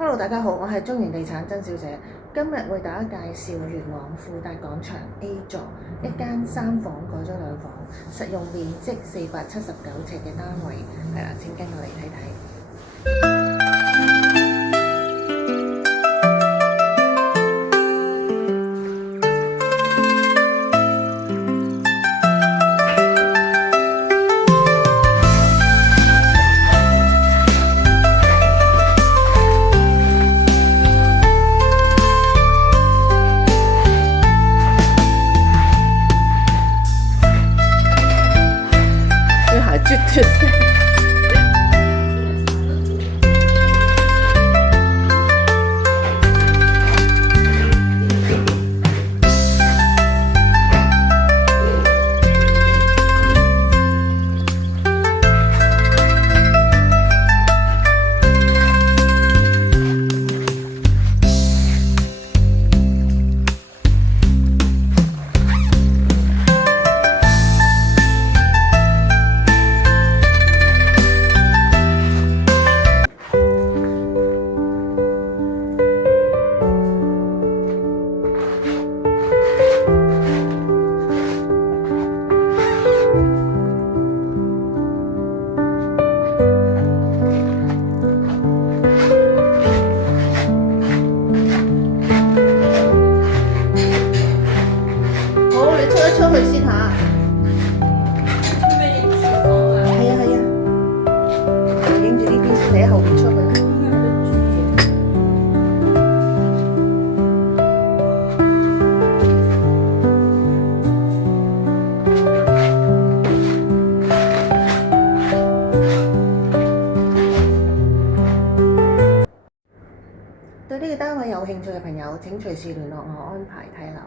Hello，大家好，我係中原地產曾小姐，今日為大家介紹元朗富達廣場 A 座一間3房改咗2房，實用面積479尺嘅單位，係啦，請跟我嚟睇睇。絕絕聲。出去先嚇。咩影廚房啊？係啊，影住呢邊先，你喺後邊出去。對呢個單位有興趣嘅朋友，請隨時聯絡我安排睇樓。